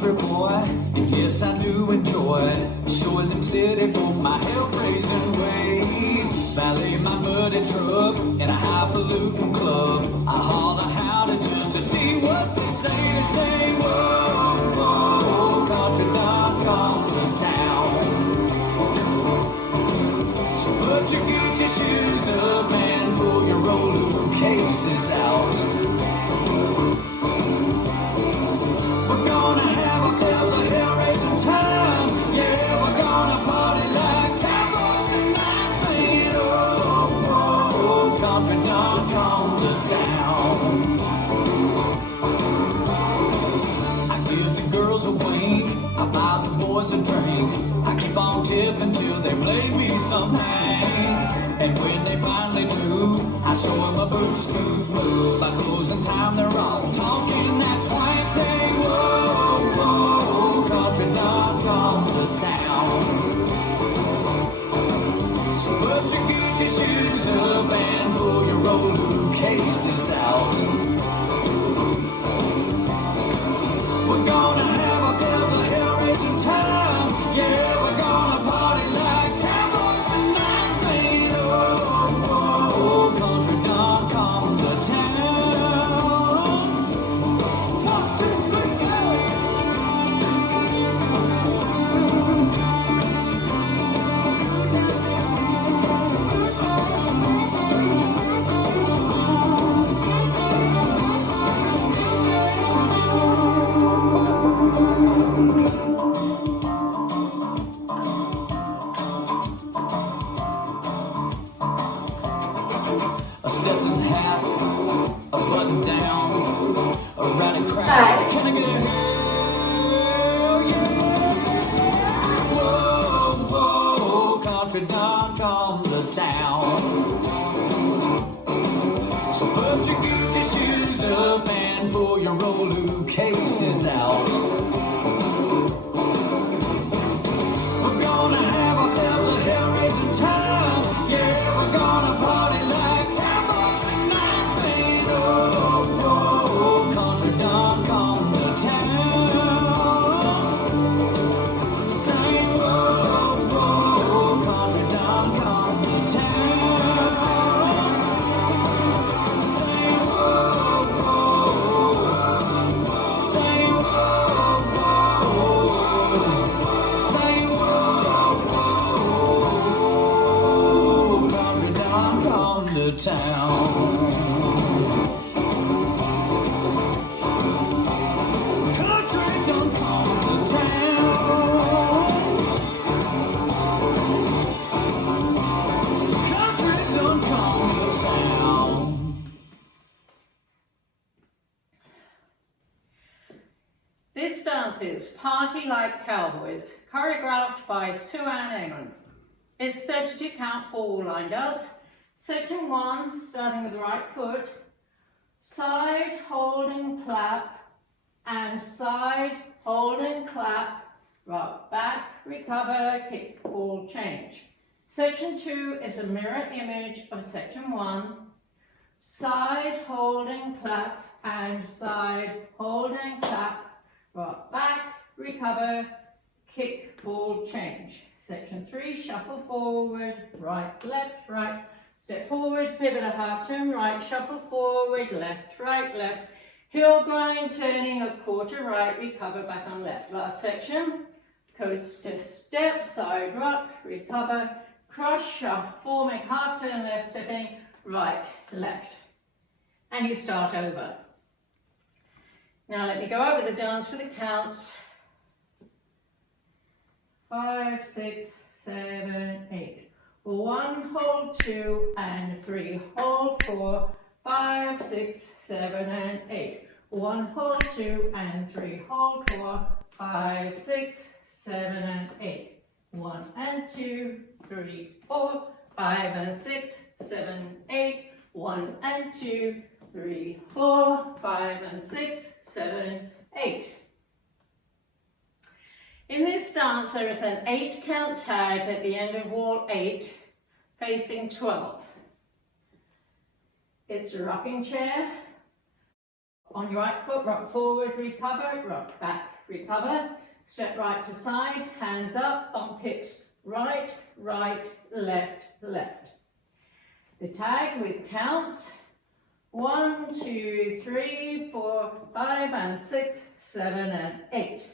country boy, and yes, I do enjoy showing them city folk my hell-raising ways. Valet my muddy truck in a highfalutin club. I holler howdy just to see what they say. They say, whoa, whoa, country done come to town. So put your Gucci shoes up and pull your roller cases out. We're gonna have ourselves a hell-raising time. Yeah, we're gonna party like cowboys tonight, saying, oh, oh, oh, country done come to town. I give the girls a wink, I buy the boys a drink. I keep on tipping till they play me some Hank. And when they finally do, I show them a boot scoot move. By closing time, they're all talking that twang. Say, whoa, whoa, country done come to town. So put your Gucci shoes up and pull your roller cases out. We're gonna have ourselves a hell-raising time. Yeah, we're gonna party like cowboys tonight, saying, oh, oh, oh, country done come to town. 1, 2, 3, go! A Stetson hat, a button down, a rowdy crowd. Can I get a hell yeah? Whoa, whoa, country done come to town. So put your Gucci shoes up and pull your roller cases out. We're gonna have ourselves a hell-raising time. Yeah, we're gonna party like cowboys tonight, saying, oh, oh, country done come to town. Saying, oh, oh, country done come to town. Saying, oh, oh, saying, oh, oh, saying, oh, country done come to town. Country done come to town. Country done come to town. This dance is Party Like Cowboys, choreographed by Sue Ann England. It's 32 count for all line does. Section 1, starting with the right foot, side, holding, clap, and side, holding, clap, rock back, recover, kick, ball, change. Section 2 is a mirror image of section 1, side, holding, clap, and side, holding, clap, rock back, recover, kick, ball, change. Section 3, shuffle forward, right, left, right, step forward, pivot a half turn right, shuffle forward, left, right, heel grind, turning a quarter right, recover back on left. Last section, coaster step, side rock, recover, cross, shuffle, forming half turn left, stepping right, left. And you start over. Now let me go over the dance for the counts. 5, 6, 7, 8. 1, hold 2 and 3, hold 4, 5, 6, 7 and 8. 1, hold 2 and 3, hold 4, 5, 6, 7 and 8. 1 and 2, 3, 4, 5 and 6, 7, 8. 1 and 2, 3, 4, 5 and 6, 7, 8. In this dance, there is an 8 count tag at the end of wall 8, facing 12. It's a rocking chair. On your right foot, rock forward, recover, rock back, recover, step right to side, hands up, bump hips, right, right, left, left. The tag with counts, 1, 2, 3, 4, 5, and 6, 7, and 8.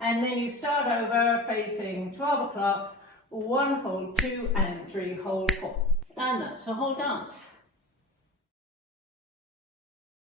And then you start over facing 12 o'clock, 1, hold 2, and 3, hold 4. And that's a whole dance.